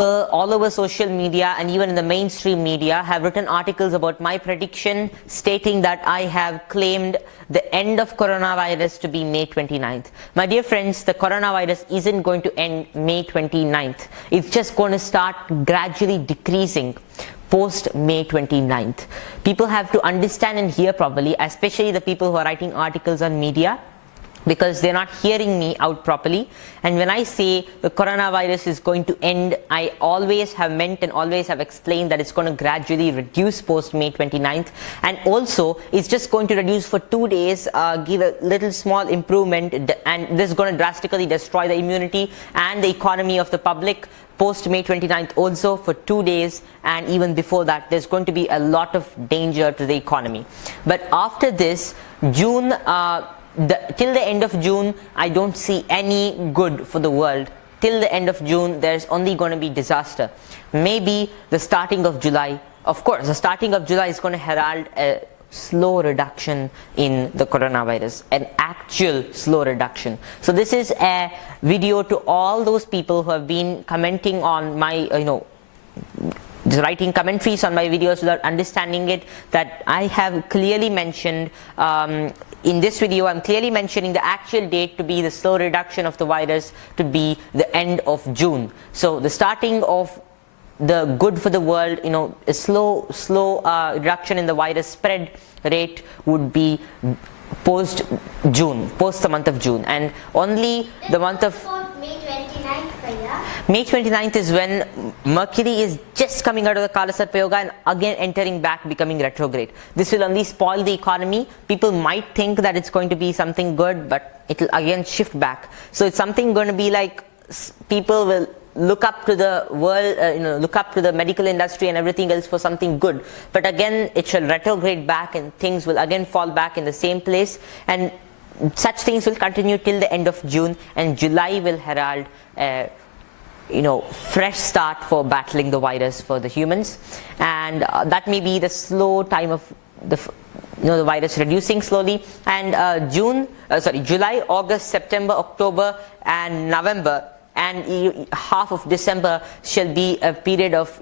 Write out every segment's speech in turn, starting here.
All over social media and even in the mainstream media have written articles about my prediction, stating that I have claimed the end of coronavirus to be May 29th. My dear friends, the coronavirus isn't going to end May 29th. It's just going to start gradually decreasing post May 29th. People have to understand and hear properly, especially the people who are writing articles on media, because they're not hearing me out properly. And when I say the coronavirus is going to end, I always have meant and always have explained that it's going to gradually reduce post May 29th, and also it's just going to reduce for 2 days, give a little small improvement, and this is going to drastically destroy the immunity and the economy of the public post May 29th also for 2 days, and even before that there's going to be a lot of danger to the economy. But after this, June, till the end of June, I don't see any good for the world. Till the end of June, there's only going to be disaster. Maybe the starting of July. Of course, the starting of July is going to herald a slow reduction in the coronavirus, an actual slow reduction. So this is a video to all those people who have been commenting on my, writing commentaries on my videos without understanding it, that I have clearly mentioned in this video. I'm clearly mentioning the actual date to be the slow reduction of the virus to be the end of June. So the starting of the good for the world, a slow reduction in the virus spread rate would be post June, post the month of June, and only the month of May 29th is when Mercury is just coming out of the Kalasarpa Yoga and again entering back, becoming retrograde. This will only spoil the economy. People might think that it's going to be something good, but it will again shift back. So it's something going to be like people will look up to the world, look up to the medical industry and everything else for something good. But again, it shall retrograde back and things will again fall back in the same place. And such things will continue till the end of June, and July will herald fresh start for battling the virus for the humans. And that may be the slow time of the virus reducing slowly. And July, August, September, October and November and half of December shall be a period of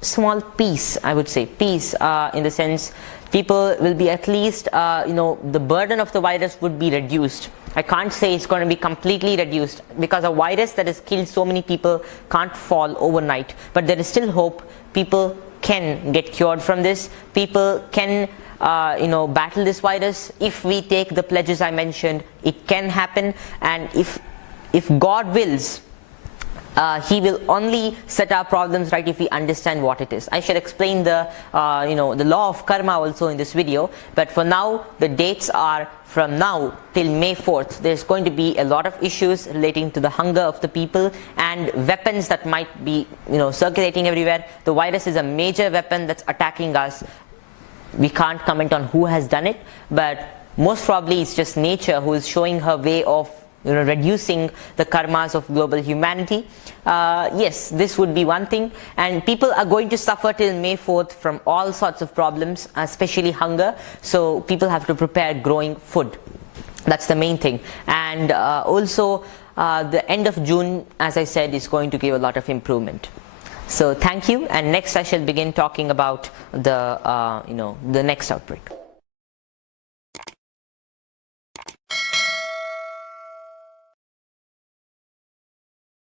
small peace. I would say peace in the sense people will be at least the burden of the virus would be reduced. I can't say it's going to be completely reduced, because a virus that has killed so many people can't fall overnight, but there is still hope. People can get cured from this. People can battle this virus. If we take the pledges I mentioned, it can happen. And if God wills, He will only set our problems right if we understand what it is. I shall explain the the law of karma also in this video, but for now the dates are from now till May 4th. There's going to be a lot of issues relating to the hunger of the people and weapons that might be circulating everywhere. The virus is a major weapon that's attacking us. We can't comment on who has done it, but most probably it's just nature who is showing her way of reducing the karmas of global humanity. Yes, this would be one thing, and people are going to suffer till May 4th from all sorts of problems, especially hunger. So people have to prepare growing food. That's the main thing. And also the end of June, as I said, is going to give a lot of improvement. So thank you, and next I shall begin talking about the the next outbreak.